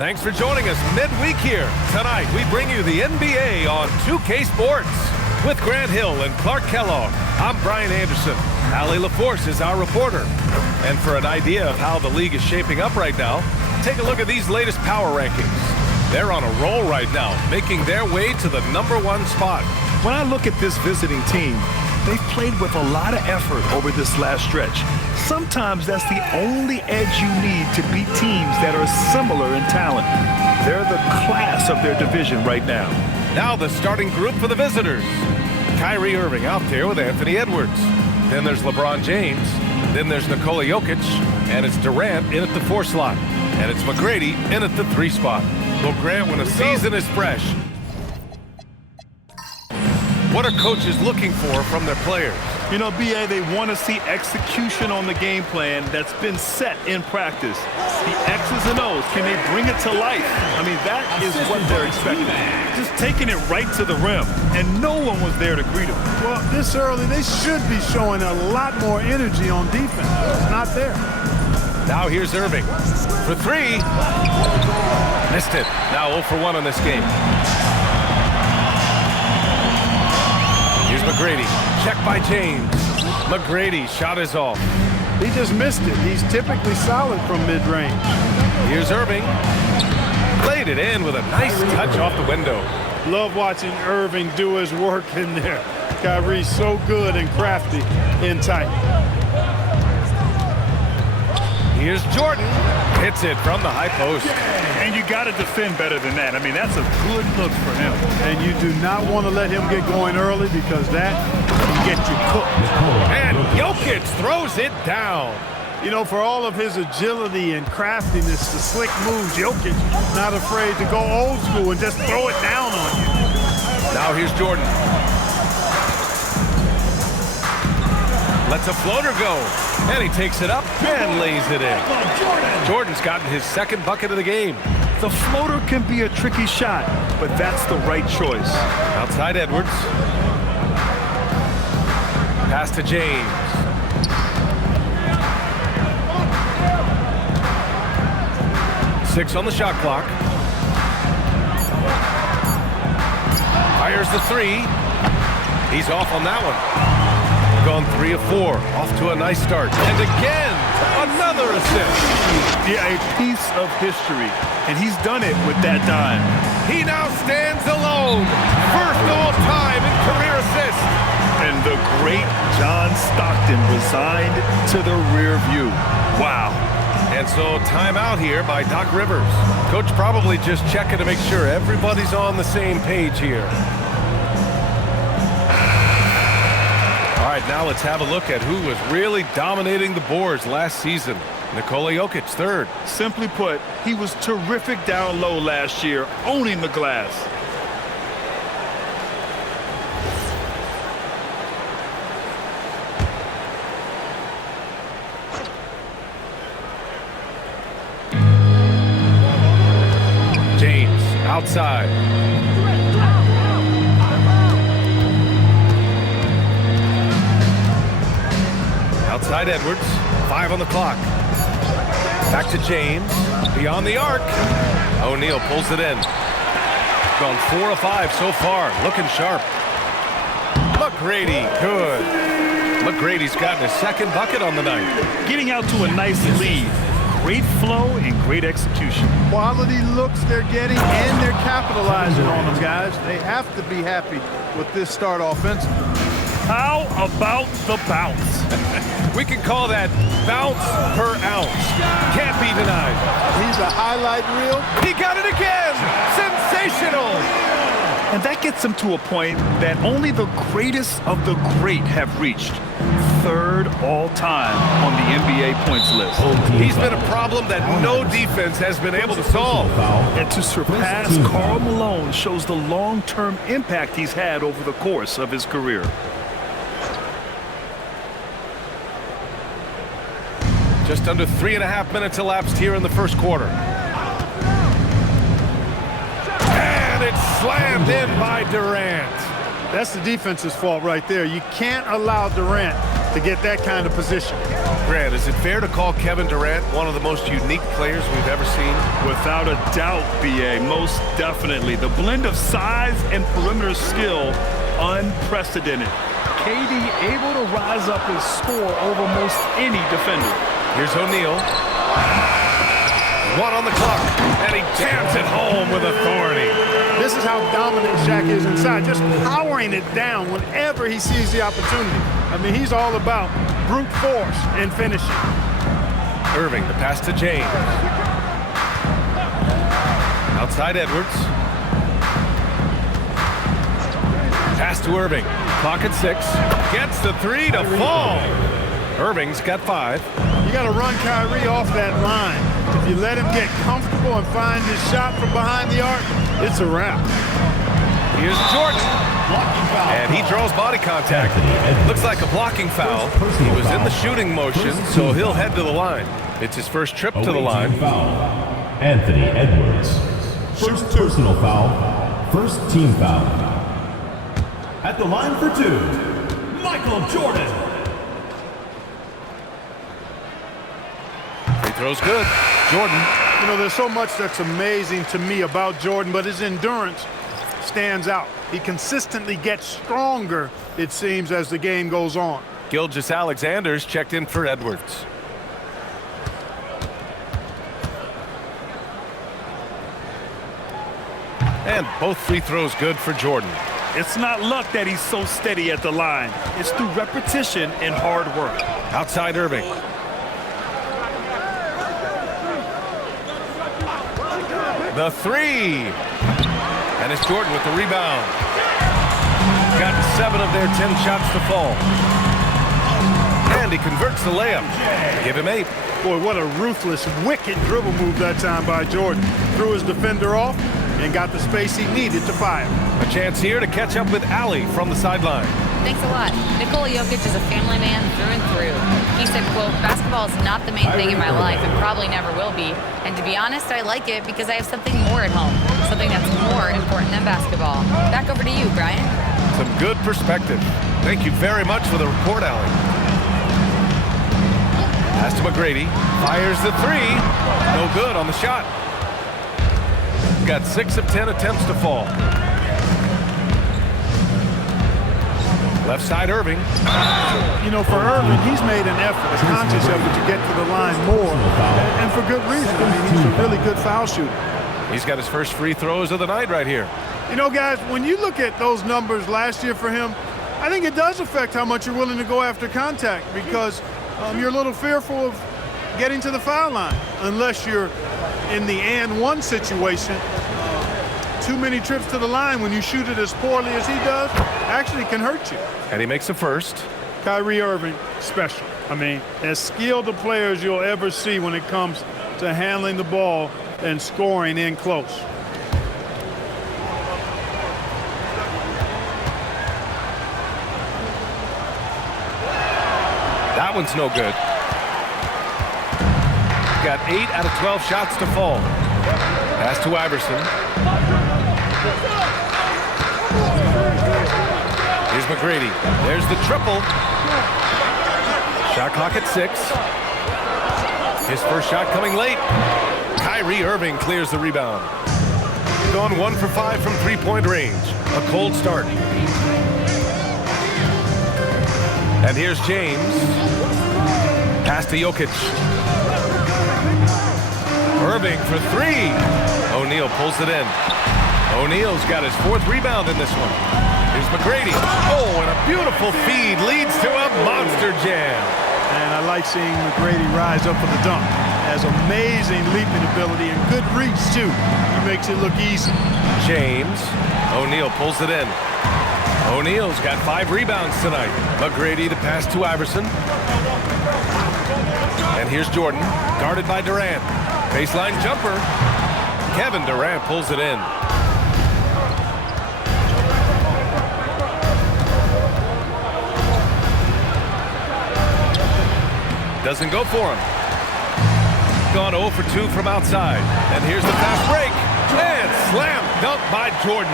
Thanks for joining us midweek here. Tonight, we bring you the NBA on 2K Sports. With Grant Hill and Clark Kellogg, I'm Brian Anderson. Allie LaForce is our reporter. And for an idea of how the league is shaping up right now, take a look at these latest power rankings. They're on a roll right now, making their way to the #1 spot. When I look at this visiting team, they've played with a lot of effort over this last stretch. Sometimes that's the only edge you need to beat teams that are similar in talent. They're the class of their division right now. Now the starting group for the visitors. Kyrie Irving out there with Anthony Edwards. Then there's LeBron James. Then there's Nikola Jokic. And it's Durant in at the 4 slot. And it's McGrady in at the 3 spot. Well, Grant, when a season is fresh, what are coaches looking for from their players? You know, B.A., they want to see execution on the game plan that's been set in practice. The X's and O's, can they bring it to life? I mean, that is what they're expecting. Just taking it right to the rim, and no one was there to greet them. Well, this early, they should be showing a lot more energy on defense. It's not there. Now here's Irving for 3. Missed it. Now 0 for 1 on this game. Here's McGrady. Check by James. McGrady shot is off. He just missed it. He's typically solid from mid-range. Here's Irving. Played it in with a nice touch off the window. Love watching Irving do his work in there. Kyrie's so good and crafty in tight. Here's Jordan. Hits it from the high post. And you got to defend better than that. I mean, that's a good look for him. And you do not want to let him get going early because that can get you cooked. And Jokic throws it down. You know, for all of his agility and craftiness, the slick moves, Jokic not afraid to go old school and just throw it down on you. Now here's Jordan. Lets a floater go. And he takes it up and lays it in. Jordan's gotten his 2nd bucket of the game. The floater can be a tricky shot, but that's the right choice. Outside Edwards. Pass to James. Six on the shot clock. Fires the 3. He's off on that one. Gone 3 of 4. Off to a nice start. And again, another assist. Yeah, a piece of history. And he's done it with that dime. He now stands alone. First all time in career assists. And the great John Stockton resigned to the rear view. Wow. And so timeout here by Doc Rivers. Coach probably just checking to make sure everybody's on the same page here. All right, now let's have a look at who was really dominating the boards last season. Nikola Jokic, 3rd. Simply put, he was terrific down low last year, owning the glass. James, outside. Outside Edwards, 5 on the clock. Back to James, beyond the arc. O'Neal pulls it in. Gone 4 of 5 so far, looking sharp. McGrady, good. McGrady's gotten his 2nd bucket on the night. Getting out to a nice lead. Great flow and great execution. Quality looks they're getting, and they're capitalizing on them, guys. They have to be happy with this start offensively. How about the bounce? We can call that bounce per ounce. Can't be denied. He's a highlight reel. He got it again. Sensational. And that gets him to a point that only the greatest of the great have reached. 3rd all-time on the NBA points list. He's been a problem that no defense has been able to solve. And to surpass Karl Malone shows the long-term impact he's had over the course of his career. Just under 3.5 minutes elapsed here in the 1st quarter. And it's slammed in by Durant. That's the defense's fault right there. You can't allow Durant to get that kind of position. Grant, is it fair to call Kevin Durant one of the most unique players we've ever seen? Without a doubt, B.A., most definitely. The blend of size and perimeter skill, unprecedented. KD able to rise up and score over most any defender. Here's O'Neal. 1 on the clock, and he jams it home with authority. This is how dominant Shaq is inside, just powering it down whenever he sees the opportunity. I mean, he's all about brute force and finishing. Irving, the pass to James. Outside Edwards. Pass to Irving. Clock at 6. Gets the 3 to fall. Irving's got 5. You got to run Kyrie off that line. If you let him get comfortable and find his shot from behind the arc, it's a wrap. Here's Jordan. And he draws body contact. Looks like a blocking foul. He was in the shooting motion, so he'll head to the line. It's his first trip to the line. Anthony Edwards. First personal foul. First team foul. At the line for 2, Michael Jordan. Free throw's good. Jordan. You know, there's so much that's amazing to me about Jordan, but his endurance stands out. He consistently gets stronger, it seems, as the game goes on. Gilgeous-Alexander's checked in for Edwards. And both free throws good for Jordan. It's not luck that he's so steady at the line. It's through repetition and hard work. Outside Irving. The 3. And it's Jordan with the rebound. Got 7 of their 10 shots to fall. And he converts the layup. Give him 8. Boy, what a ruthless, wicked dribble move that time by Jordan. Threw his defender off and got the space he needed to fire. A chance here to catch up with Allie from the sideline. Thanks a lot. Nikola Jokic is a family man through and through. He said, quote, "Basketball is not the main thing in my life and probably never will be. And to be honest, I like it because I have something more at home, something that's more important than basketball." Back over to you, Brian. Some good perspective. Thank you very much for the report, Allie. Pass to McGrady. Fires the 3. No good on the shot. Got 6 of 10 attempts to fall. Left side Irving. You know, for Irving, he's made an effort, a conscious effort to get to the line more, and for good reason. I mean, he's a really good foul shooter. He's got his first free throws of the night right here. You know, guys, when you look at those numbers last year for him, I think it does affect how much you're willing to go after contact because you're a little fearful of getting to the foul line unless you're in the and one situation. Too many trips to the line when you shoot it as poorly as he does actually can hurt you. And he makes a first. Kyrie Irving, special. I mean, as skilled a player as you'll ever see when it comes to handling the ball and scoring in close. That one's no good. Got 8 out of 12 shots to fall. Pass to Iverson. Here's McGrady. There's the triple. Shot clock at 6. His first shot coming late. Kyrie Irving clears the rebound. Gone 1 for 5 from three-point range. A cold start. And here's James. Pass to Jokic. Irving for 3. O'Neal pulls it in. O'Neal's got his 4th rebound in this one. Here's McGrady. Oh, and a beautiful feed leads to a monster jam. And I like seeing McGrady rise up for the dunk. Has amazing leaping ability and good reach, too. He makes it look easy. James. O'Neal pulls it in. O'Neal's got 5 rebounds tonight. McGrady the pass to Iverson. And here's Jordan, guarded by Durant. Baseline jumper. Kevin Durant pulls it in. Doesn't go for him. Gone 0 for 2 from outside. And here's the fast break. And slam dunk by Jordan.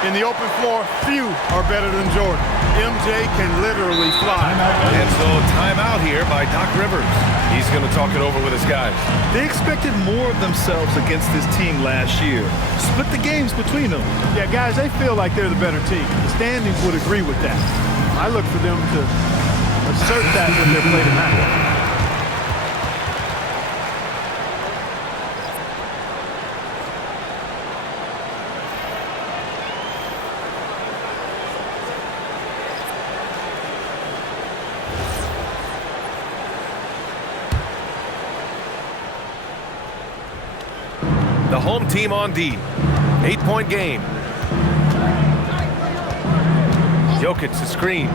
In the open floor, few are better than Jordan. MJ can literally fly. And so timeout here by Doc Rivers. He's going to talk it over with his guys. They expected more of themselves against this team last year. Split the games between them. Yeah, guys, they feel like they're the better team. The standings would agree with that. I look for them to assert that when they're played tonight. The home team on D. 8-point game. Jokic the screen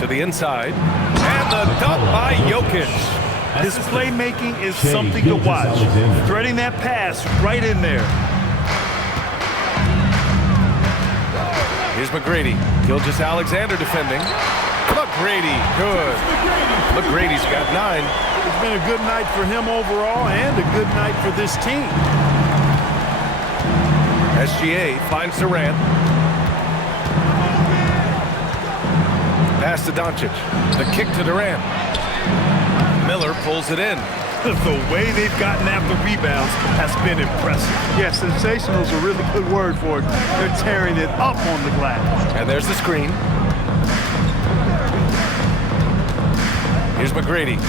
to the inside. And the dunk by Jokic. His playmaking is something to watch. Threading that pass right in there. Here's McGrady. Gilgeous-Alexander defending. McGrady, good. McGrady's got 9. It's been a good night for him overall and a good night for this team. SGA finds Durant. Pass to Doncic. The kick to Durant. Miller pulls it in. The way they've gotten after rebounds has been impressive. Yeah, sensational is a really good word for it. They're tearing it up on the glass. And there's the screen. Here's McGrady.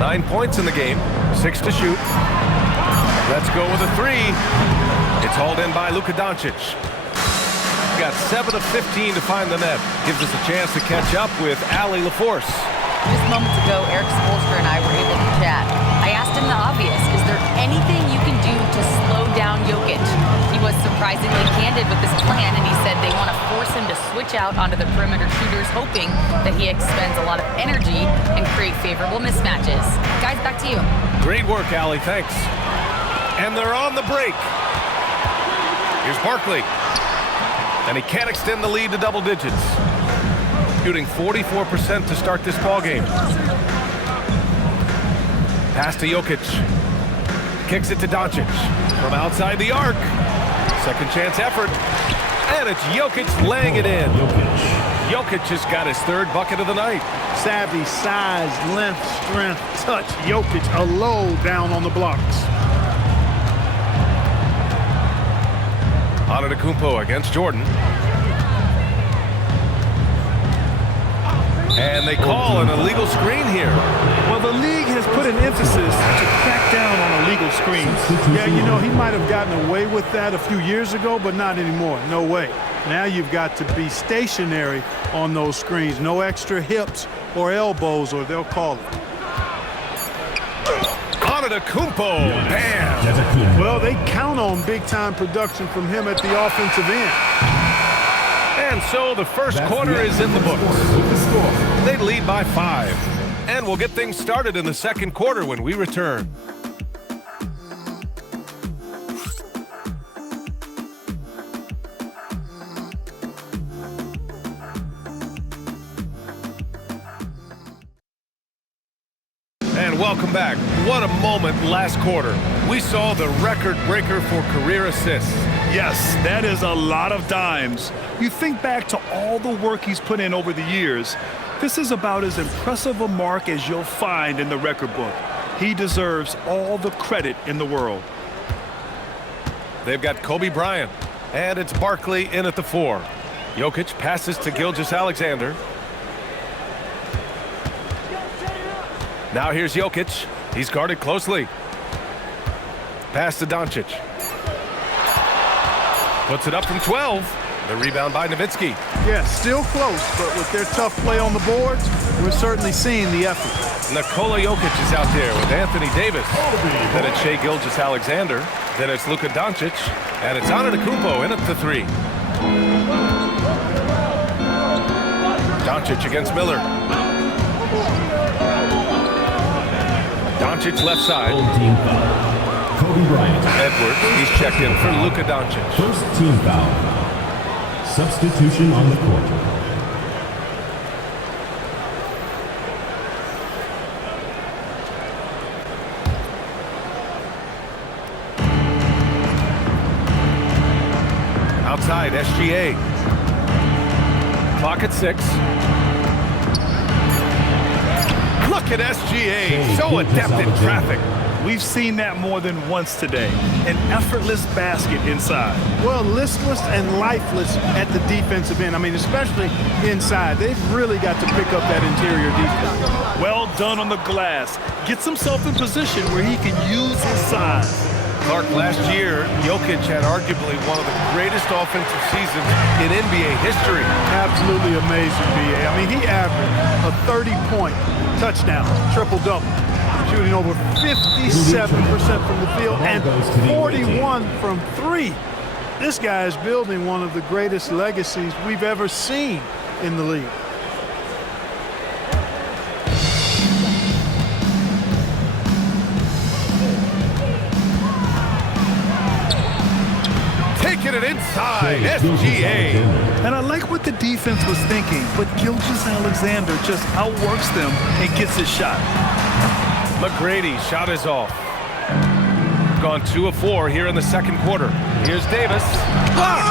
9 points in the game. 6 to shoot. Let's go with a 3. It's hauled in by Luka Doncic. Got 7 of 15 to find the net. Gives us a chance to catch up with Allie LaForce. Just moments ago, Eric Spoelstra and I were able to chat. I asked him the obvious. Is there anything you can do to slow down Jokic? He was surprisingly candid with this plan, and he said they want to force him to switch out onto the perimeter shooters, hoping that he expends a lot of energy and create favorable mismatches. Guys, back to you. Great work, Allie. Thanks. And they're on the break. Here's Barkley. And he can't extend the lead to double digits. Shooting 44% to start this ballgame. Pass to Jokic. Kicks it to Doncic. From outside the arc. Second chance effort. And it's Jokic laying it in. Jokic just got his 3rd bucket of the night. Savvy, size, length, strength, touch. Jokic a low down on the blocks. Antetokounmpo against Jordan. And they call an illegal screen here. Well, the league has put an emphasis to crack down on illegal screens. Yeah, you know, he might have gotten away with that a few years ago, but not anymore. No way. Now you've got to be stationary on those screens. No extra hips or elbows, or they'll call it. Antetokounmpo, bam! Well, they count on big-time production from him at the offensive end. And so the first quarter is in the books. They lead by 5. And we'll get things started in the second quarter when we return. And welcome back. What a moment last quarter. We saw the record breaker for career assists. Yes, that is a lot of dimes. You think back to all the work he's put in over the years. This is about as impressive a mark as you'll find in the record book. He deserves all the credit in the world. They've got Kobe Bryant, and it's Barkley in at the 4. Jokic passes to Gilgeous-Alexander. Now here's Jokic. He's guarded closely. Pass to Doncic. Puts it up from 12. The rebound by Nowitzki. Yeah, still close, but with their tough play on the boards, we're certainly seeing the effort. Nikola Jokic is out there with Anthony Davis. Then it's Shai Gilgeous-Alexander. Then it's Luka Doncic. And it's Antetokounmpo in at the 3. Doncic against Miller. Doncic left side. Team foul. Kobe Bryant. Edwards, he's checked in for Luka Doncic. First team foul. Substitution on the court. Outside, SGA. Clock at 6. Look at SGA, so adept in traffic. We've seen that more than once today. An effortless basket inside. Well, listless and lifeless at the defensive end. I mean, especially inside. They've really got to pick up that interior defense. Well done on the glass. Gets himself in position where he can use his size. Clark, last year, Jokic had arguably one of the greatest offensive seasons in NBA history. Absolutely amazing, B.A. I mean, he averaged a 30-point touchdown, triple-double, shooting over 57% from the field and 41 from 3. This guy is building one of the greatest legacies we've ever seen in the league. Taking it inside, SGA. And I like what the defense was thinking, but Gilgeous-Alexander just outworks them and gets his shot. McGrady, shot is off. Gone 2 of 4 here in the second quarter. Here's Davis. Blocked!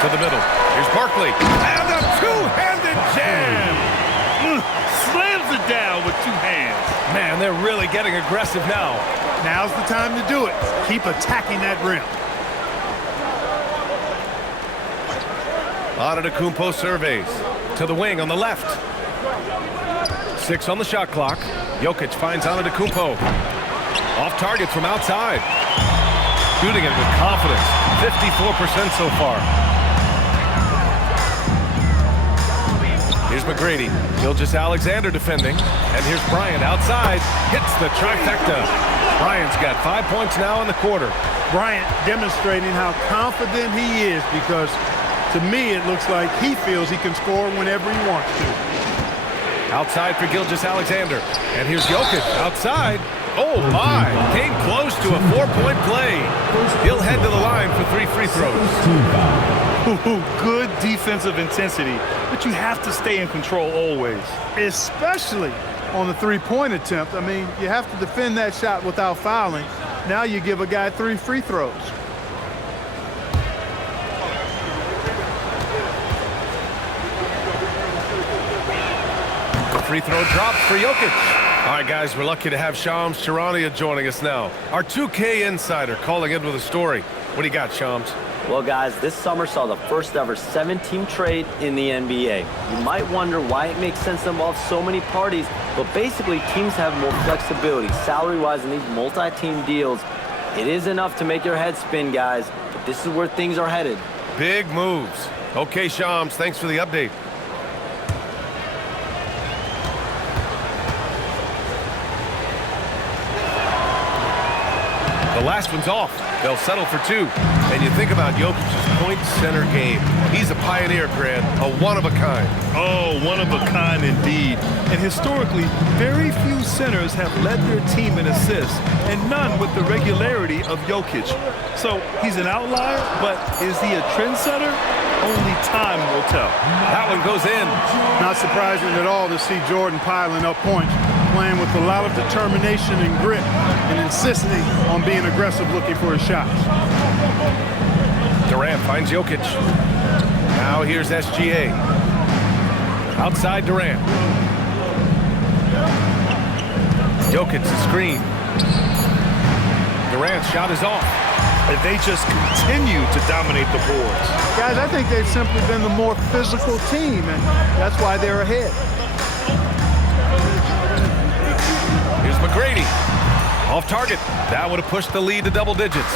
To the middle. Here's Barkley. And a two-handed jam! Slams it down with 2 hands. Man, they're really getting aggressive now. Now's the time to do it. Keep attacking that rim. Antetokounmpo surveys. To the wing on the left. 6 on the shot clock. Jokic finds Antetokounmpo. Off target from outside. Shooting it with confidence. 54% so far. Here's McGrady. Gilgeous-Alexander defending. And here's Bryant outside. Hits the trifecta. Bryant's got 5 points now in the quarter. Bryant demonstrating how confident he is because, to me, it looks like he feels he can score whenever he wants to. Outside for Gilgeous-Alexander. And here's Jokic outside. Oh, my. Came close to a 4-point play. He'll head to the line for 3 free throws. Good defensive intensity, but you have to stay in control always. Especially on the 3-point attempt. I mean, you have to defend that shot without fouling. Now you give a guy 3 free throws. Free throw drops for Jokic. All right, guys, we're lucky to have Shams Charania joining us now. Our 2K insider calling in with a story. What do you got, Shams? Well, guys, this summer saw the first ever 7-team trade in the NBA. You might wonder why it makes sense to involve so many parties, but basically teams have more flexibility salary-wise in these multi-team deals. It is enough to make your head spin, guys, but this is where things are headed. Big moves. Okay, Shams, thanks for the update. The last one's off. They'll settle for 2. And you think about Jokic's point center game. He's a pioneer, Grant, a one-of-a-kind. Oh, one of a kind indeed. And historically, very few centers have led their team in assists, and none with the regularity of Jokic. So he's an outlier, but is he a trendsetter? Only time will tell. That one goes in. Not surprising at all to see Jordan piling up points, playing with a lot of determination and grit, and insisting on being aggressive looking for his shots. Durant finds Jokic. Now here's SGA. Outside Durant. Jokic, the screen. Durant's shot is off. And they just continue to dominate the boards. Guys, I think they've simply been the more physical team, and that's why they're ahead. Here's McGrady. Off target. That would have pushed the lead to double digits.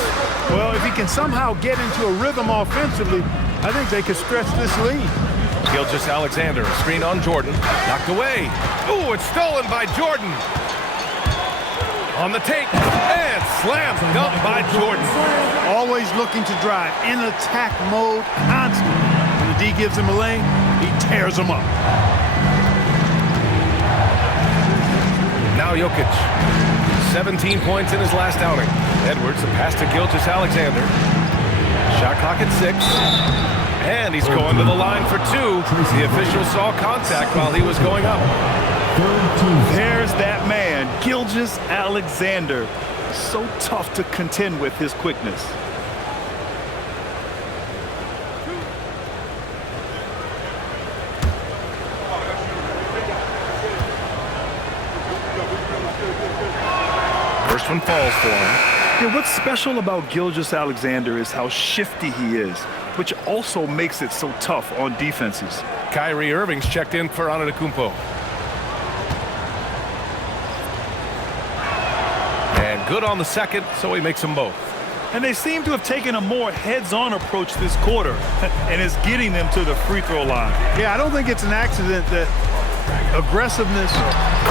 Well, if he can somehow get into a rhythm offensively, I think they could stretch this lead. Gilgeous-Alexander, a screen on Jordan. Knocked away. Ooh, it's stolen by Jordan. On the take, and slam dunk by Jordan. Always looking to drive, in attack mode, constantly. When the D gives him a lane, he tears him up. Now Jokic, 17 points in his last outing. Edwards, a pass to Gilgeous-Alexander. Shot clock at 6. And he's going to the line for 2. The official saw contact while he was going up. There's that man, Gilgeous-Alexander. So tough to contend with his quickness. First one falls for him. Yeah, what's special about Gilgeous-Alexander is how shifty he is, which also makes it so tough on defenses. Kyrie Irving's checked in for Antetokounmpo. And good on the second, so he makes them both. And they seem to have taken a more heads-on approach this quarter, and it's getting them to the free throw line. Yeah, I don't think it's an accident that aggressiveness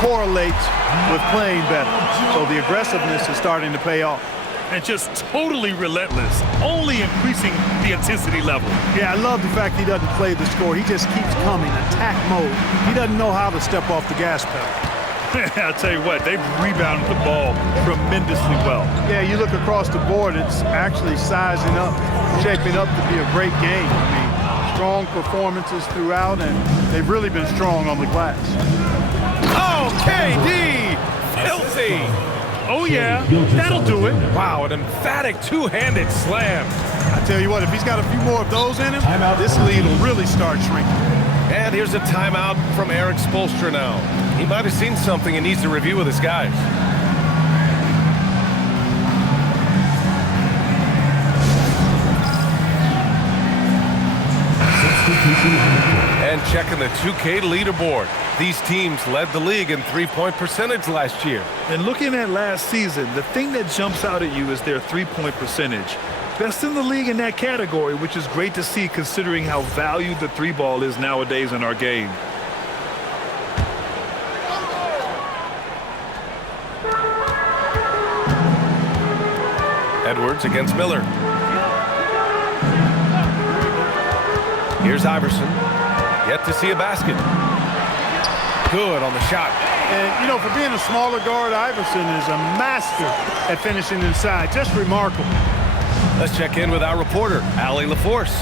correlates with playing better. So the aggressiveness is starting to pay off. And just totally relentless, only increasing the intensity level. Yeah, I love the fact he doesn't play the score. He just keeps coming, attack mode. He doesn't know how to step off the gas pedal. I'll tell you what, they've rebounded the ball tremendously well. Yeah, you look across the board, it's actually sizing up, shaping up to be a great game. I mean, strong performances throughout, and they've really been strong on the glass. Oh, KD! Filthy! Oh, yeah, that'll do it. Wow, an emphatic two-handed slam. I tell you what, if he's got a few more of those in him, this lead will really start shrinking. And here's a timeout from Eric Spoelstra now. He might have seen something and needs to review with his guys. And checking the 2K leaderboard. These teams led the league in three-point percentage last year. And looking at last season, the thing that jumps out at you is their three-point percentage. Best in the league in that category, which is great to see considering how valued the three ball is nowadays in our game. Edwards against Miller. Here's Iverson. Yet to see a basket. Good on the shot. And, you know, for being a smaller guard, Iverson is a master at finishing inside. Just remarkable. Let's check in with our reporter, Allie LaForce.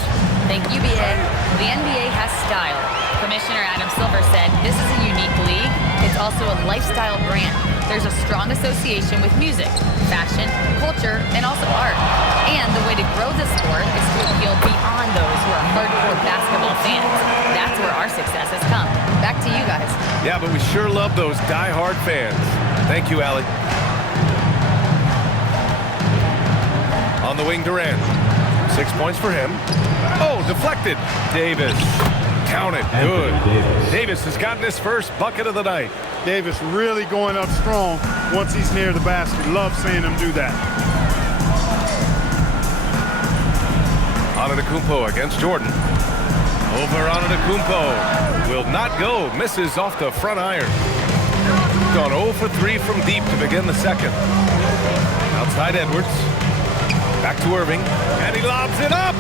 Thank you, BA. The NBA has style. Commissioner Adam Silver said this is a unique league. It's also a lifestyle brand. There's a strong association with music, fashion, culture, and also art. And the way to grow the sport is to appeal beyond those who are hardcore basketball fans. That's where our success has come. Back to you guys. Yeah, but we sure love those die-hard fans. Thank you, Allie. On the wing, Durant. 6 points for him. Oh, deflected. Davis. Count it. Good. Davis has gotten his first bucket of the night. Davis really going up strong once he's near the basket. Love seeing him do that. Antetokounmpo against Jordan. Over Antetokounmpo. Will not go. Misses off the front iron. Gone 0 for 3 from deep to begin the second. Outside Edwards. Back to Irving. And he lobs it up.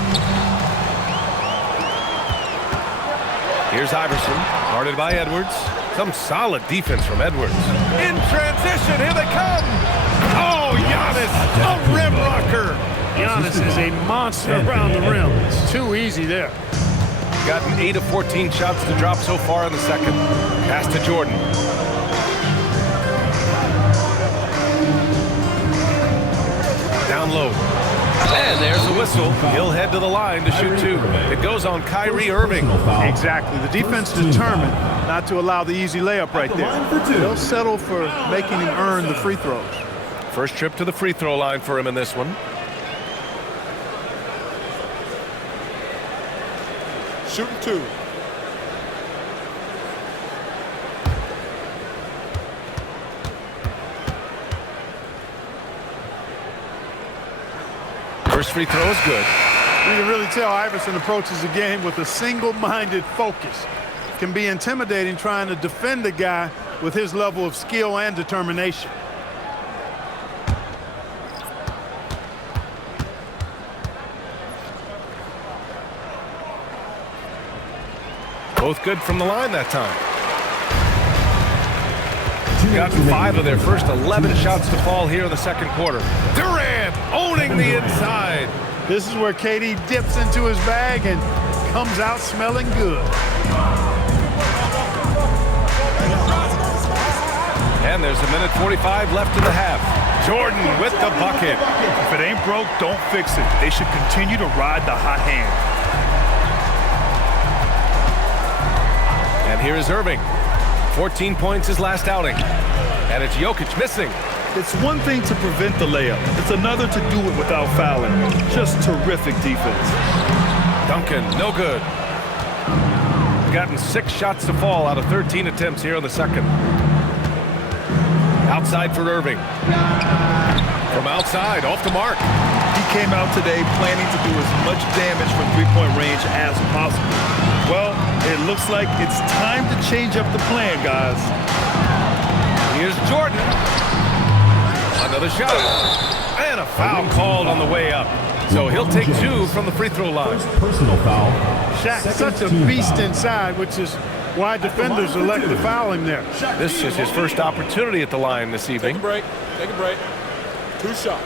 Here's Iverson, guarded by Edwards. Some solid defense from Edwards. In transition, here they come. Oh, Giannis, a rim rocker. Giannis is a monster around the rim. It's too easy there. Gotten 8 of 14 shots to drop so far in the second. Pass to Jordan. Down low. And there's a whistle. He'll head to the line to shoot two. It goes on Kyrie Irving. Exactly. The defense determined not to allow the easy layup right there. They'll settle for making him earn the free throws. First trip to the free throw line for him in this one. Shooting two. First free throw is good. You can really tell Iverson approaches the game with a single-minded focus. It can be intimidating trying to defend a guy with his level of skill and determination. Both good from the line that time. Gotten 5 of their first 11 shots to fall here in the second quarter. Durant owning the inside. This is where KD dips into his bag and comes out smelling good. And there's a minute 45 left in the half. Jordan with the bucket. If it ain't broke, don't fix it. They should continue to ride the hot hand. And here is Irving. 14 points his last outing. And it's Jokic missing. It's one thing to prevent the layup. It's another to do it without fouling. Just terrific defense. Duncan, no good. Gotten 6 shots to fall out of 13 attempts here in the second. Outside for Irving. From outside, off the mark. He came out today planning to do as much damage from three-point range as possible. Well, it looks like it's time to change up the plan, guys. Here's Jordan. Another shot. And a foul called on the way up. So he'll take 2 from the free throw line. Personal foul. Shaq's such a beast inside, which is why defenders elect to foul him there. This is his first opportunity at the line this evening. Take a break. Take a break. 2 shots.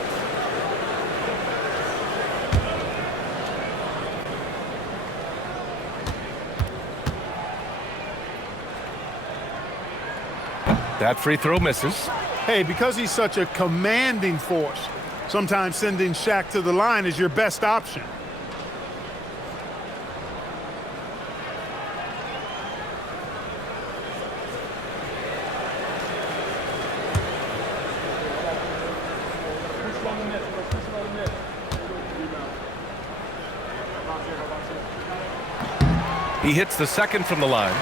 That free throw misses. Hey, because he's such a commanding force, sometimes sending Shaq to the line is your best option. He hits the second from the line.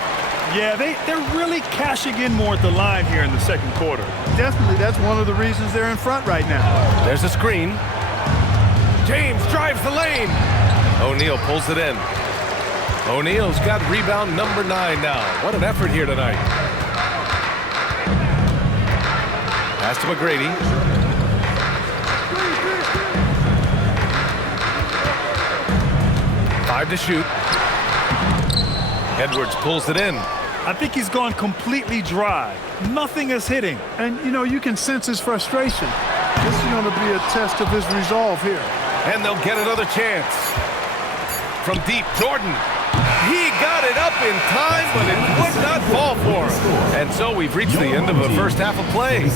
Yeah, they're really cashing in more at the line here in the second quarter. Definitely, that's one of the reasons they're in front right now. There's a screen. James drives the lane. O'Neal pulls it in. O'Neal's got rebound number 9 now. What an effort here tonight. Pass to McGrady. Five to shoot. Edwards pulls it in. I think he's gone completely dry. Nothing is hitting. And, you know, you can sense his frustration. This is going to be a test of his resolve here. And they'll get another chance. From deep, Jordan. He got it up in time, but it would not fall for him. And so we've reached the end of the first half of play.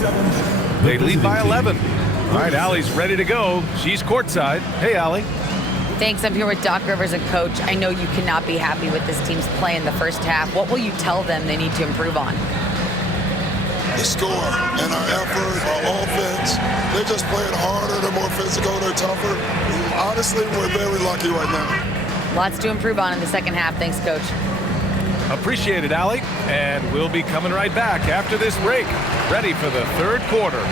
They lead by 11. All right, Allie's ready to go. She's courtside. Hey, Allie. Thanks. I'm here with Doc Rivers and Coach. I know you cannot be happy with this team's play in the first half. What will you tell them they need to improve on? The score and our effort, our offense. They're just playing harder. They're more physical. They're tougher. Honestly, we're very lucky right now. Lots to improve on in the second half. Thanks, Coach. Appreciate it, Allie. And we'll be coming right back after this break. Ready for the third quarter.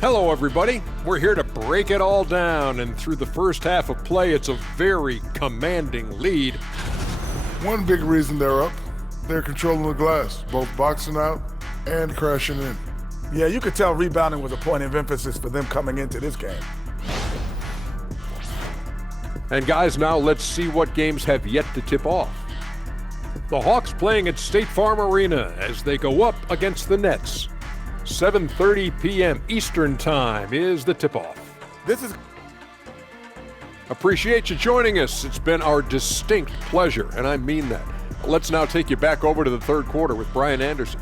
Hello, everybody. We're here to break it all down, and through the first half of play, it's a very commanding lead. One big reason they're up, they're controlling the glass, both boxing out and crashing in. Yeah, you could tell rebounding was a point of emphasis for them coming into this game. And guys, now let's see what games have yet to tip off. The Hawks playing at State Farm Arena as they go up against the Nets. 7:30 p.m. Eastern Time is the tip-off. Appreciate you joining us. It's been our distinct pleasure, and I mean that. Let's now take you back over to the third quarter with Brian Anderson.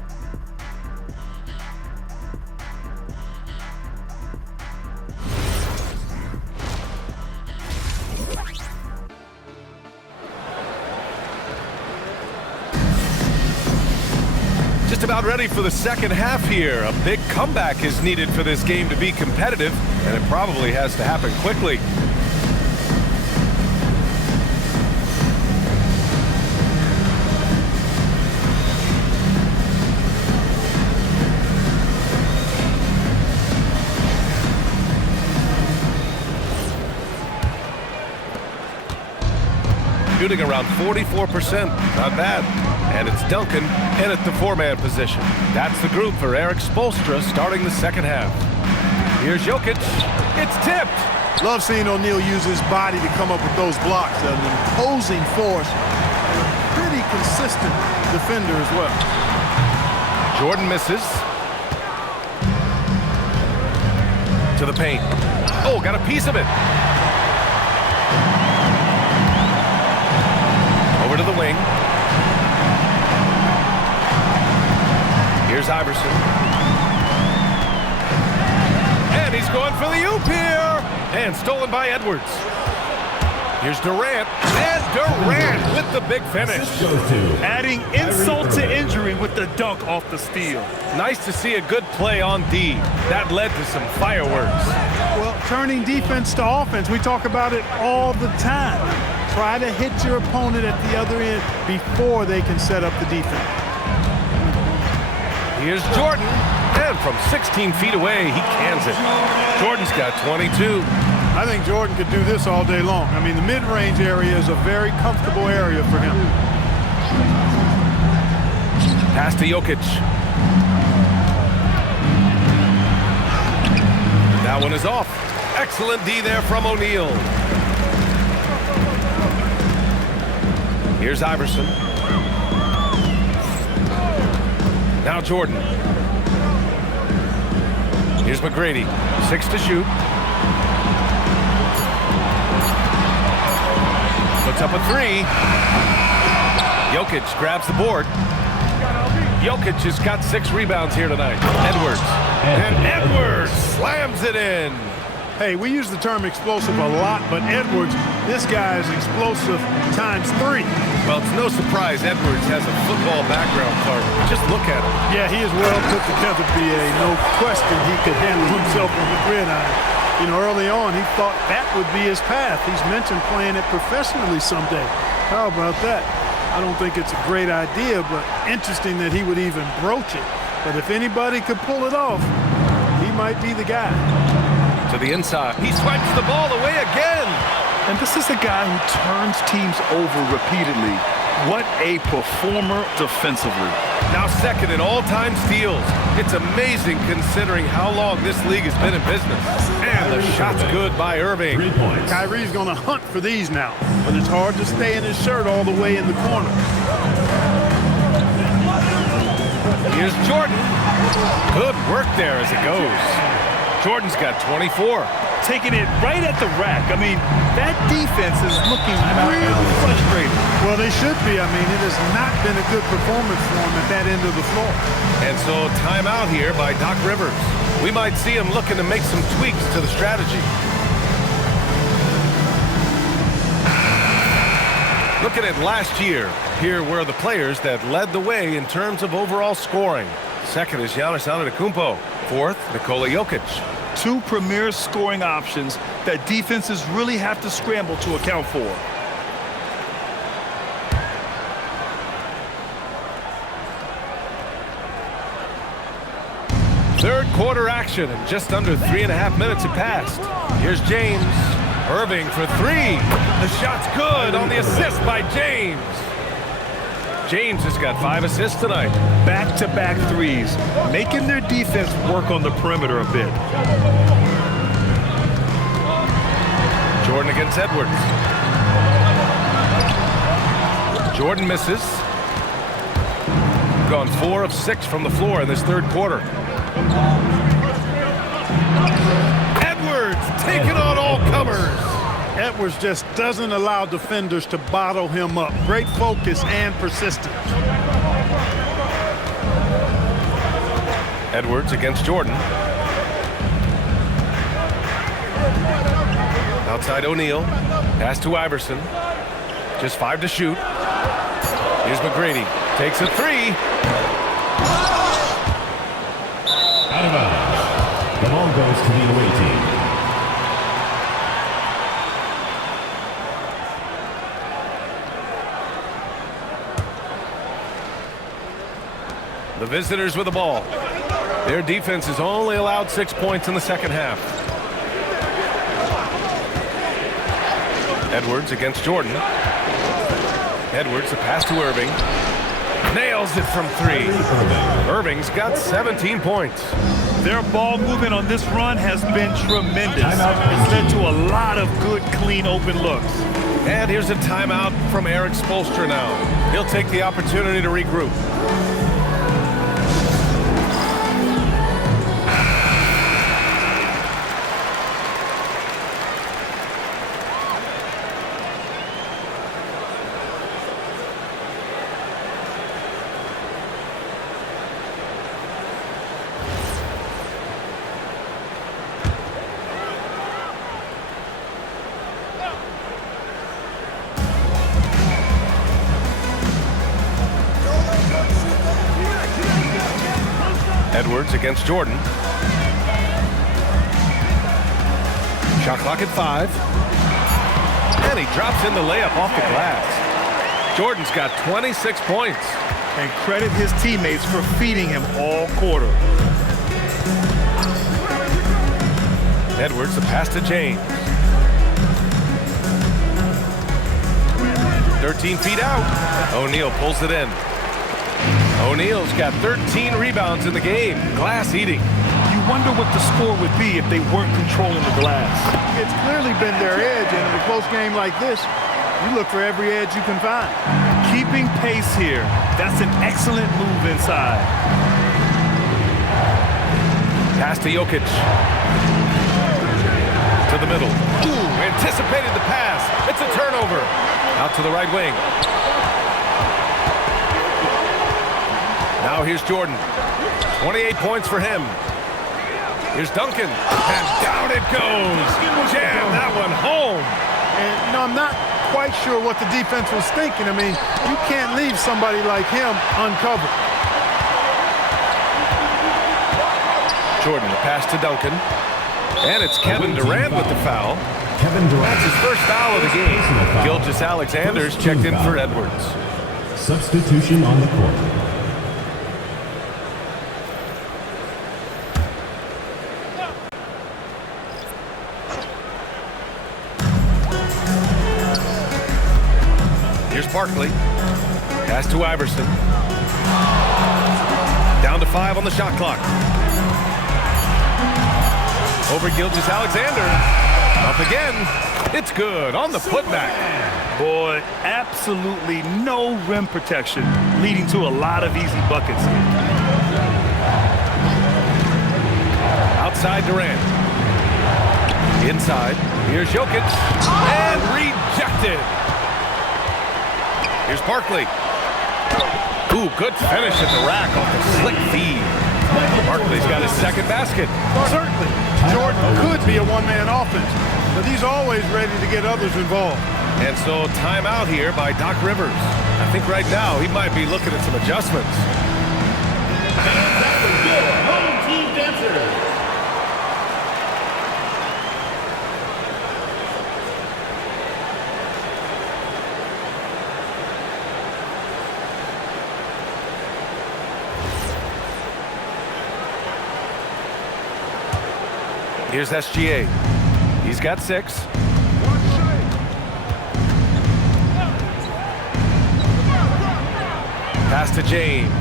Just about ready for the second half here. A big comeback is needed for this game to be competitive, and it probably has to happen quickly. Shooting around 44%, not bad. And it's Duncan in at the 4-man position. That's the group for Eric Spoelstra starting the second half. Here's Jokic. It's tipped. Love seeing O'Neal use his body to come up with those blocks. An imposing force. Pretty consistent defender as well. Jordan misses. To the paint. Oh, got a piece of it. Over to the wing. Here's Iverson. And he's going for the oop here. And stolen by Edwards. Here's Durant. And Durant with the big finish. Adding insult to injury with the dunk off the steal. Nice to see a good play on D. That led to some fireworks. Well, turning defense to offense, we talk about it all the time. Try to hit your opponent at the other end before they can set up the defense. Here's Jordan, and from 16 feet away, he cans it. Jordan's got 22. I think Jordan could do this all day long. I mean, the mid-range area is a very comfortable area for him. Pass to Jokic. That one is off. Excellent D there from O'Neal. Here's Iverson. Now Jordan. Here's McGrady. 6 to shoot. Puts up a 3. Jokic grabs the board. Jokic has got 6 rebounds here tonight. Edwards. And Edwards slams it in. Hey, we use the term explosive a lot, but Edwards, this guy is explosive times 3. Well, it's no surprise Edwards has a football background, Clark. Just look at him. Yeah, he is well put together, B.A. No question he could handle himself on the gridiron. You know, early on, he thought that would be his path. He's mentioned playing it professionally someday. How about that? I don't think it's a great idea, but interesting that he would even broach it. But if anybody could pull it off, he might be the guy. To the inside. He swipes the ball away again. And this is a guy who turns teams over repeatedly. What a performer defensively. Now second in all-time steals. It's amazing considering how long this league has been in business. And the shot's good by Irving. Kyrie's going to hunt for these now, but it's hard to stay in his shirt all the way in the corner. Here's Jordan. Good work there as it goes. Jordan's got 24. Taking it right at the rack. I mean, that defense is looking really frustrated. Well, they should be. I mean, it has not been a good performance for him at that end of the floor. And so timeout here by Doc Rivers. We might see him looking to make some tweaks to the strategy. Looking at last year, here were the players that led the way in terms of overall scoring. Second is Giannis Antetokounmpo. Fourth, Nikola Jokic. 2 premier scoring options that defenses really have to scramble to account for. Third quarter action, and just under 3.5 minutes have passed. Here's James. Irving for 3. The shot's good on the assist by James. James has got 5 assists tonight. Back-to-back threes, making their defense work on the perimeter a bit. Jordan against Edwards. Jordan misses. Gone 4 of 6 from the floor in this third quarter. Edwards taking on all comers. Edwards just doesn't allow defenders to bottle him up. Great focus and persistence. Edwards against Jordan. Outside O'Neal. Pass to Iverson. Just 5 to shoot. Here's McGrady. Takes a 3. Out of bounds. The ball goes to the away team. The visitors with the ball. Their defense has only allowed 6 points in the second half. Edwards against Jordan. Edwards, the pass to Irving. Nails it from 3. Irving's got 17 points. Their ball movement on this run has been tremendous. It's led to a lot of good, clean, open looks. And here's a timeout from Eric Spoelstra now. He'll take the opportunity to regroup. Edwards against Jordan. Shot clock at 5. And he drops in the layup off the glass. Jordan's got 26 points. And credit his teammates for feeding him all quarter. Edwards, the pass to James. 13 feet out. O'Neal pulls it in. O'Neal's got 13 rebounds in the game. Glass eating. You wonder what the score would be if they weren't controlling the glass. It's clearly been their edge, and in a close game like this, you look for every edge you can find. Keeping pace here. That's an excellent move inside. Pass to Jokic. To the middle. Ooh, anticipated the pass. It's a turnover. Out to the right wing. Now here's Jordan. 28 points for him. Here's Duncan. And down it goes. Jam that one home. And, you know, I'm not quite sure what the defense was thinking. I mean, you can't leave somebody like him uncovered. Jordan, the pass to Duncan. And it's Kevin Durant with the foul. Kevin Durant. That's his first foul of the game. Gilgeous-Alexander's checked in for Edwards. Substitution on the court. Here's Barkley. Pass to Iverson. Down to 5 on the shot clock. Over Gilgeous-Alexander. Up again. It's good on the putback. Boy, absolutely no rim protection, leading to a lot of easy buckets here. Outside Durant. Inside. Here's Jokic. And rejected. Here's Barkley. Ooh, good finish at the rack off the slick feed. Barkley's got his second basket. Certainly, Jordan could be a one-man offense, but he's always ready to get others involved. And so timeout here by Doc Rivers. I think right now he might be looking at some adjustments. Home team dancer. Here's SGA. He's got 6. Pass to James.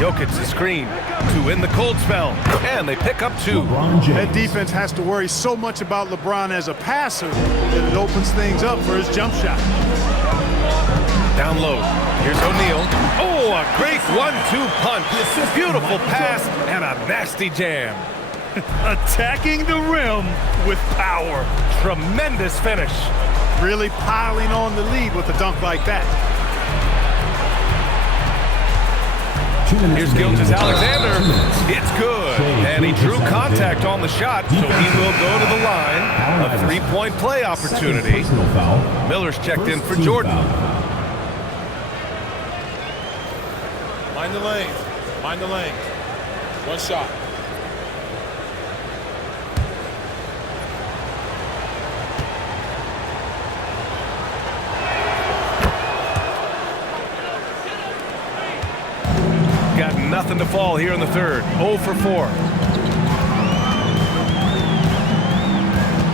Jokic the screen to win the cold spell. And they pick up 2. That defense has to worry so much about LeBron as a passer that it opens things up for his jump shot. Down low. Here's O'Neal. Oh, a great 1-2 punch. Beautiful pass and a nasty jam. Attacking the rim with power. Tremendous finish. Really piling on the lead with a dunk like that. Here's Gilgeous-Alexander. It's good. And he drew contact on the shot, so he will go to the line. A 3-point play opportunity. Miller's checked in for Jordan. Mind the lanes. Mind the lanes. One shot. Got nothing to fall here in the third. 0 for 4.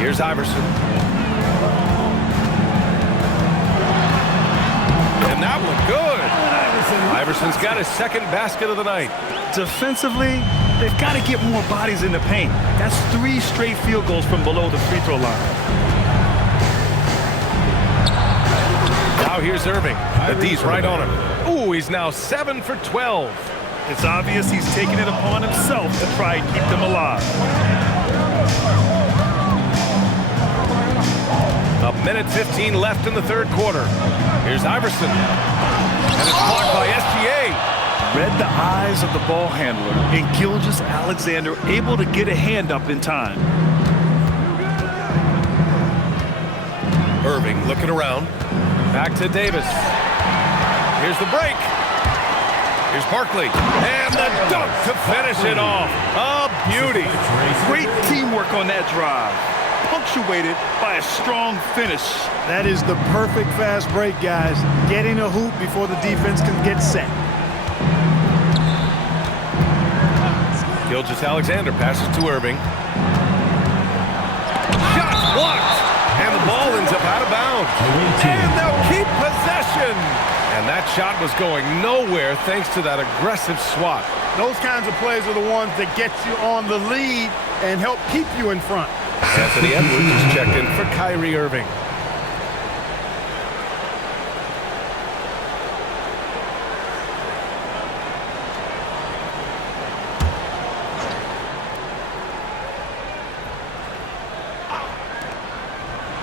Here's Iverson. And that one good. Iverson's got his second basket of the night. Defensively, They've got to get more bodies in the paint. That's 3 straight field goals from below the free throw line. Now here's Irving. The D's right on him. Ooh, he's now 7 for 12. It's obvious he's taking it upon himself to try and keep them alive. A minute 15 left in the third quarter. Here's Iverson. And it's blocked by SGA. Read the eyes of the ball handler, and Gilgeous-Alexander able to get a hand up in time. Irving looking around. Back to Davis. Here's the break. Here's Barkley. And the dunk to finish it off. A beauty. Great teamwork on that drive. Punctuated by a strong finish. That is the perfect fast break, guys. Getting a hoop before the defense can get set. Gilgeous-Alexander passes to Irving. Shot blocked. And the ball ends up out of bounds. And they'll keep possession. And that shot was going nowhere thanks to that aggressive swat. Those kinds of plays are the ones that get you on the lead and help keep you in front. Anthony Edwards is checked in for Kyrie Irving.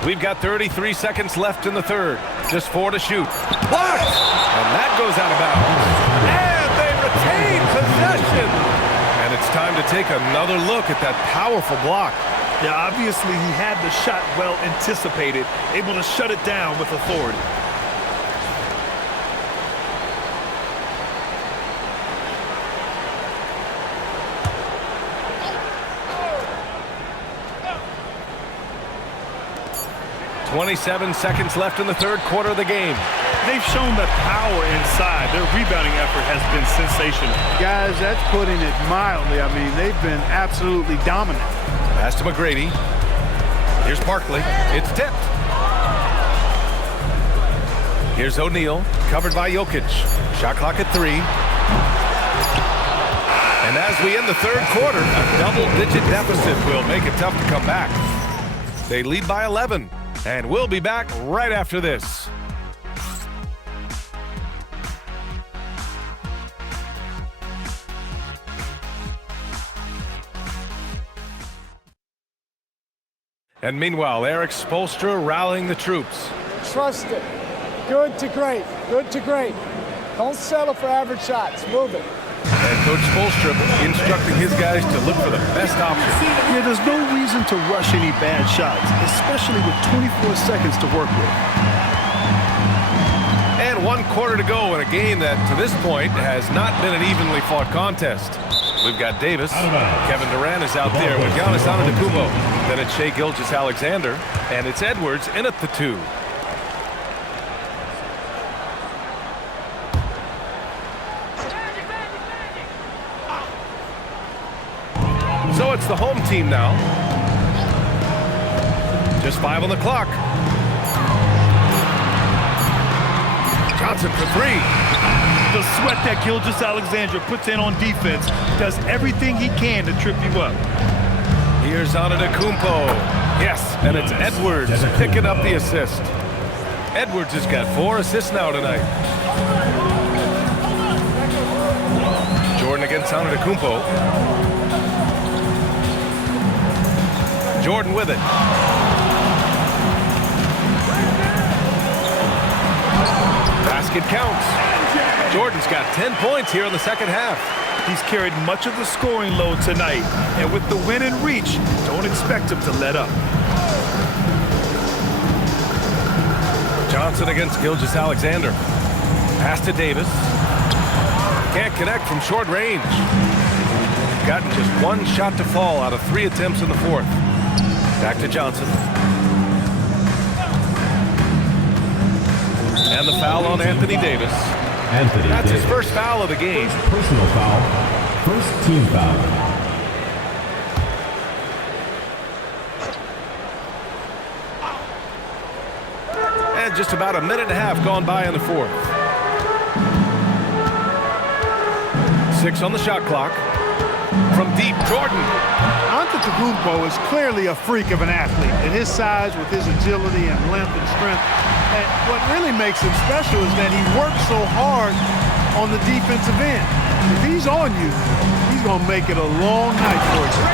We've got 33 seconds left in the third. Just 4 to shoot. Blocked! And that goes out of bounds. And they retain possession. And it's time to take another look at that powerful block. Yeah, obviously he had the shot well anticipated, able to shut it down with authority. .27 seconds left in the third quarter of the game. They've shown the power inside. Their rebounding effort has been sensational. Guys, that's putting it mildly. I mean, they've been absolutely dominant. Pass to McGrady. Here's Barkley. It's tipped. Here's O'Neal, covered by Jokic. Shot clock at 3. And as we end the third quarter, a double-digit deficit will make it tough to come back. They lead by 11, and we'll be back right after this. And meanwhile, Eric Spoelstra rallying the troops. Trust it. Good to great. Good to great. Don't settle for average shots. Move it. And Coach Spoelstra instructing his guys to look for the best option. Yeah, there's no reason to rush any bad shots, especially with 24 seconds to work with. And 1 quarter to go in a game that, to this point, has not been an evenly fought contest. We've got Davis. Kevin Durant is out there with Giannis Antetokounmpo. Then it's Shai Gilgeous-Alexander. And it's Edwards in at the 2. So it's the home team now. Just 5 on the clock. Johnson for 3. The sweat that Gilgeous-Alexander puts in on defense does everything he can to trip you up. Here's Antetokounmpo. Yes, and it's Edwards picking up the assist. Edwards has got 4 assists now tonight. Jordan against Antetokounmpo. Jordan with it. Basket counts. Jordan's got 10 points here in the second half. He's carried much of the scoring load tonight, and with the win in reach, don't expect him to let up. Johnson against Gilgeous-Alexander. Pass to Davis. Can't connect from short range. Gotten just 1 shot to fall out of 3 attempts in the fourth. Back to Johnson. And the foul on Anthony Davis. That's his first foul of the game. Personal foul. First team foul. And just about a minute and a half gone by in the fourth. 6 on the shot clock. From deep, Jordan. Antetokounmpo is clearly a freak of an athlete. At his size, with his agility and length and strength, and what really makes him special is that he works so hard on the defensive end. If he's on you, he's going to make it a long night for you.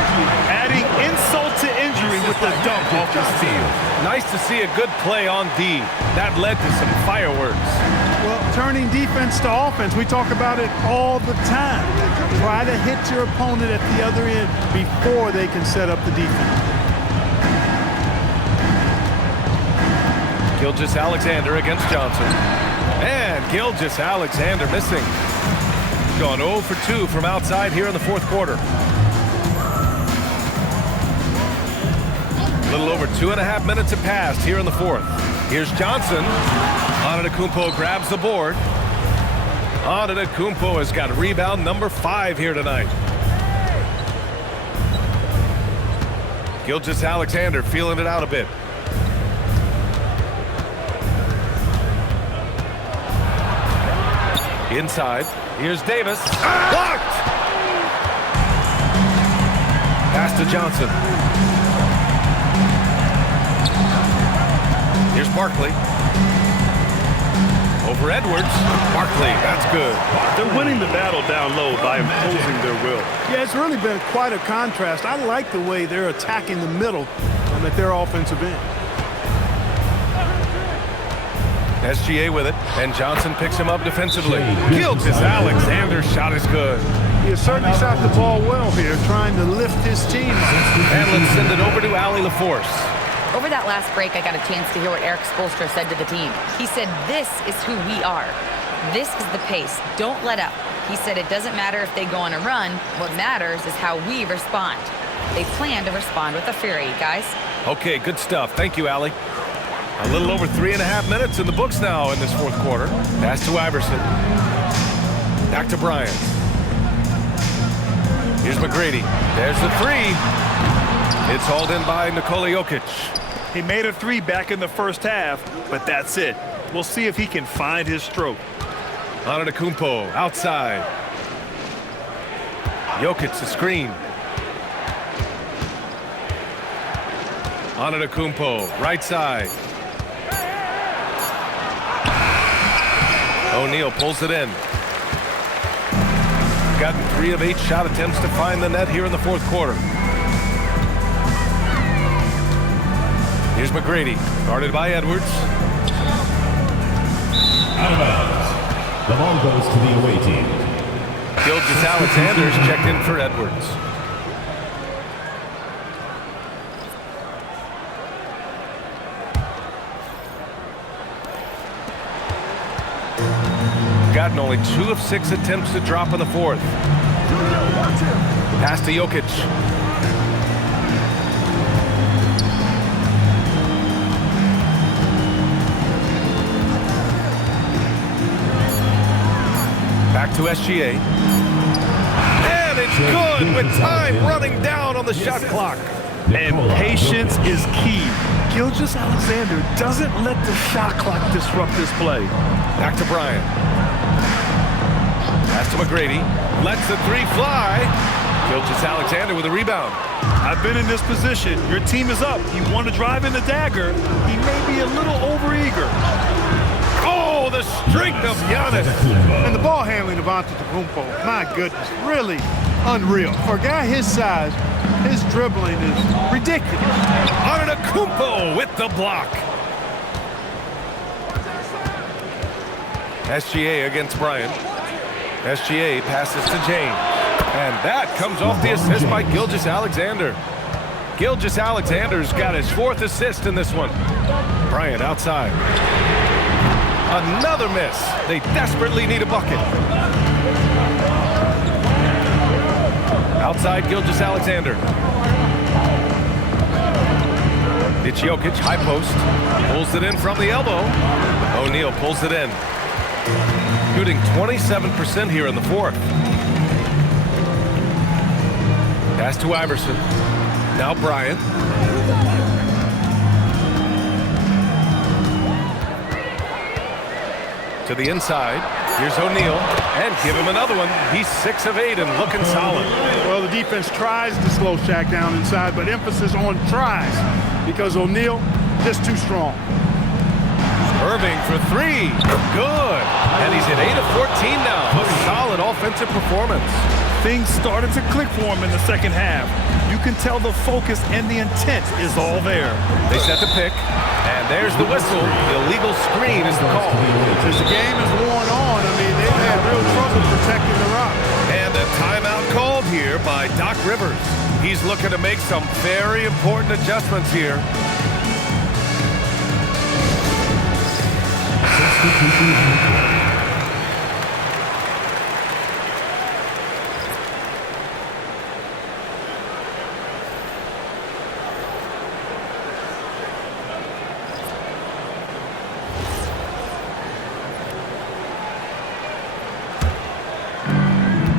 Adding insult to injury with the dunk off the steal. Nice to see a good play on D. That led to some fireworks. Well, turning defense to offense, we talk about it all the time. Try to hit your opponent at the other end before they can set up the defense. Gilgeous-Alexander against Johnson. And Gilgeous-Alexander missing. Gone 0 for 2 from outside here in the fourth quarter. A little over 2.5 minutes have passed here in the fourth. Here's Johnson. Antetokounmpo grabs the board. Antetokounmpo has got rebound number 5 here tonight. Gilgeous-Alexander feeling it out a bit. Inside. Here's Davis. Blocked! Pass to Johnson. Here's Barkley. Over Edwards. Barkley, that's good. They're winning the battle down low by imposing their will. Yeah, it's really been quite a contrast. I like the way they're attacking the middle at their offensive end. SGA with it, and Johnson picks him up defensively. Gilgeous-Alexander's shot is good. He certainly shot the ball well here, trying to lift his team up. And let's send it over to Allie LaForce. Over that last break, I got a chance to hear what Eric Spoelstra said to the team. He said, this is who we are. This is the pace. Don't let up. He said it doesn't matter if they go on a run. What matters is how we respond. They plan to respond with a fury, guys. Okay, good stuff. Thank you, Allie. A little over 3.5 minutes in the books now in this fourth quarter. Pass to Iverson. Back to Bryant. Here's McGrady. There's the three. It's hauled in by Nikola Jokic. He made a 3 back in the first half, but that's it. We'll see if he can find his stroke. Antetokounmpo outside. Jokic the screen. Antetokounmpo right side. O'Neal pulls it in. Gotten 3 of 8 shot attempts to find the net here in the fourth quarter. Here's McGrady, guarded by Edwards. Out of bounds. The ball goes to the away team. Gilgeous-Alexander's checked in for Edwards. Gotten only 2 of 6 attempts to drop in the fourth. Pass to Jokic. Back to SGA. And it's good with time running down on the shot clock. And patience is key. Gilgeous-Alexander doesn't let the shot clock disrupt his play. Back to Bryant. Pass to McGrady. Lets the 3 fly. Gilgeous-Alexander with a rebound. I've been in this position. Your team is up. You want to drive in the dagger. He may be a little overeager. Oh, the strength of Giannis. And the ball handling of Antetokounmpo, my goodness, really unreal. For a guy his size, his dribbling is ridiculous. Antetokounmpo with the block. SGA against Bryant. SGA passes to James. And that comes off the assist by Gilgeous-Alexander. Gilgeous-Alexander's got his 4th assist in this one. Bryant outside. Another miss. They desperately need a bucket. Outside Gilgeous-Alexander. It's Jokic, high post. Pulls it in from the elbow. O'Neal pulls it in. Shooting 27% here in the fourth. Pass to Iverson. Now Bryant. To the inside. Here's O'Neal, and give him another one. He's 6 of 8 and looking solid. Well, the defense tries to slow Shaq down inside, but emphasis on tries because O'Neal just too strong. Irving for 3. Good. And he's at 8 of 14 now. A solid offensive performance. Things started to click for him in the second half. You can tell the focus and the intent is all there. They set the pick, and there's the whistle. Illegal screen is the call. As the game is worn on, I mean, they've had real trouble protecting the rock. And a timeout called here by Doc Rivers. He's looking to make some very important adjustments here.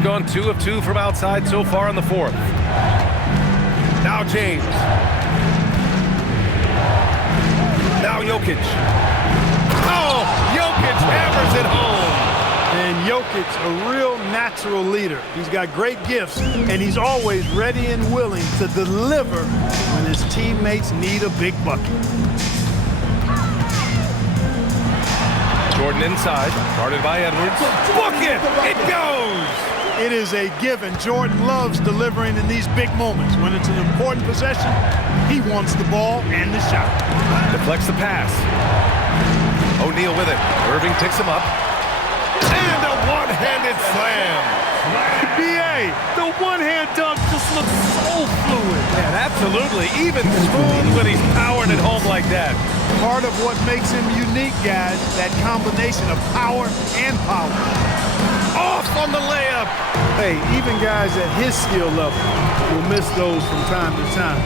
Gone 2 of 2 from outside so far in the fourth. Now James. Now Jokic. Oh, Jokic hammers it home. And Jokic, a real natural leader. He's got great gifts, and he's always ready and willing to deliver when his teammates need a big bucket. Jordan inside, guarded by Edwards. Bucket! It goes! It is a given. Jordan loves delivering in these big moments. When it's an important possession, he wants the ball and the shot. Deflects the pass. O'Neal with it. Irving picks him up. And a one-handed slam. BA, the one-hand dunk just looks so fluid. Yeah, absolutely. Even smooth when he's powering it home like that. Part of what makes him unique, guys, that combination of power and power. Off on the layup. Hey, even guys at his skill level will miss those from time to time.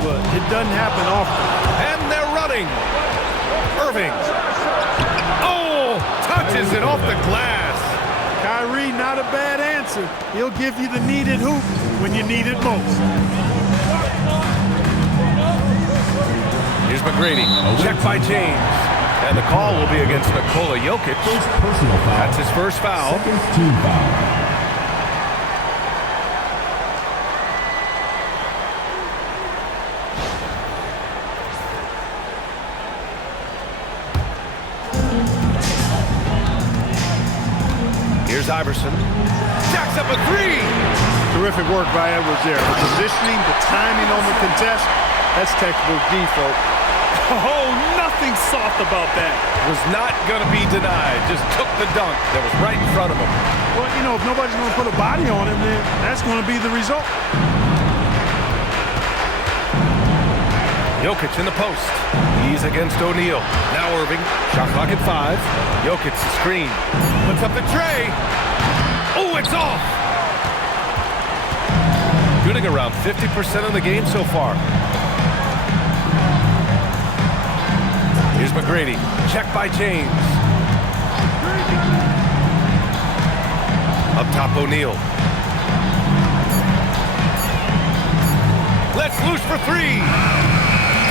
But it doesn't happen often. And they're running. Irving. Oh, touches it off the glass. Kyrie, not a bad answer. He'll give you the needed hoop when you need it most. Here's McGrady. Check by James. And the call will be against Nikola Jokic. First personal foul. That's his first foul. Second team foul. Here's Iverson. Jacks up a 3. Terrific work by Edwards there. The positioning, the timing on the contest, that's textbook default. Oh, nothing soft about that. Was not going to be denied. Just took the dunk that was right in front of him. Well, you know, if nobody's going to put a body on him, then that's going to be the result. Jokic in the post. He's against O'Neal. Now Irving. Shot clock at 5. Jokic the screen. Puts up the tray. Oh, it's off. Shooting around 50% of the game so far. Here's McGrady. Check by James. Up top, O'Neal. Let's loose for 3.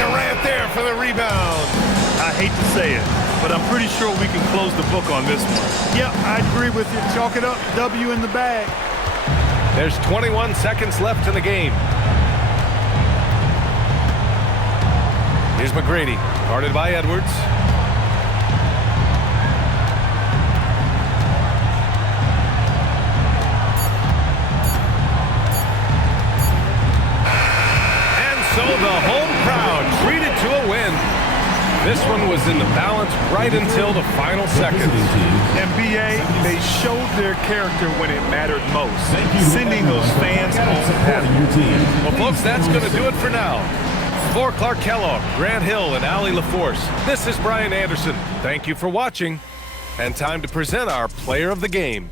Durant there for the rebound. I hate to say it, but I'm pretty sure we can close the book on this one. Yep, I agree with you. Chalk it up. W in the bag. There's 21 seconds left in the game. Here's McGrady, guarded by Edwards. And so the home crowd treated to a win. This one was in the balance right until the final seconds. NBA, they showed their character when it mattered most, sending those fans home happy. Well, folks, that's going to do it for now. For Clark Kellogg, Grant Hill, and Allie LaForce, this is Brian Anderson. Thank you for watching, and time to present our player of the game.